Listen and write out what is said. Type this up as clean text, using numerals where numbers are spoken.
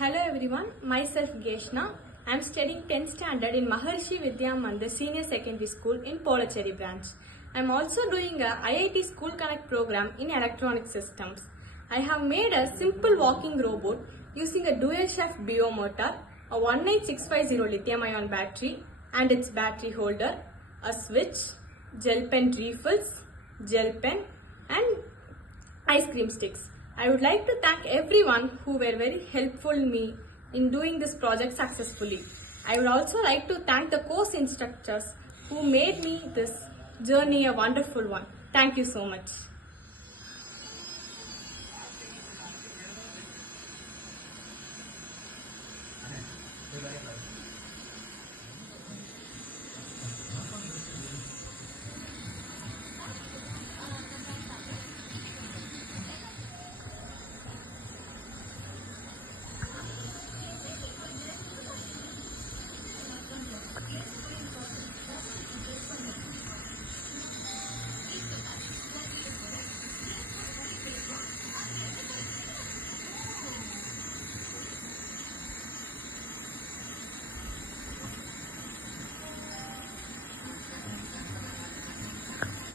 Hello everyone, myself Geshna. I am studying 10th standard in Maharshi Vidya Mandir Senior Secondary School in Polacheri branch. I am also doing a IIT School Connect program in Electronic Systems. I have made a simple walking robot using a dual shaft BO motor, a 19650 lithium ion battery and its battery holder, a switch, gel pen refills, gel pen and ice cream sticks. I would like to thank everyone who were very helpful me in doing this project successfully. I would also like to thank the course instructors who made me this journey a wonderful one. Thank you so much.